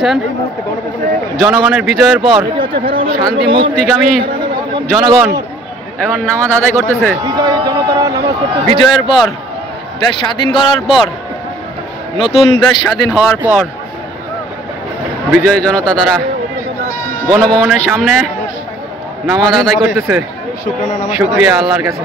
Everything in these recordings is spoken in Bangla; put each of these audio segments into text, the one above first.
পাচ্ছেন জনগণের বিজয়ের পর শান্তি মুক্তিকামী জনগণ এখন নামাজ আদায় করতেছে। বিজয়ের পর, দেশ স্বাধীন করার পর, নতুন দেশ স্বাধীন হওয়ার পর বিজয়ী জনতা তারা গণভবনের সামনে নামাজ আদায় করতেছে। শুকরিয়া আল্লাহর কাছে।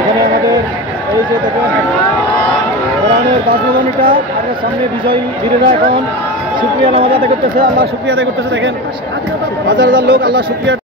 এখানে আমাদের এই যে দেখুন কোরআনের বাসভবনীটা আমাদের সামনে বিজয়ী বীরেরা এখন শুকরিয়া নামাজ আদায় করতেছে। আল্লাহ শুকরিয়া আদায় করতেছে। দেখেন হাজার হাজার লোক আল্লাহ শুকরিয়া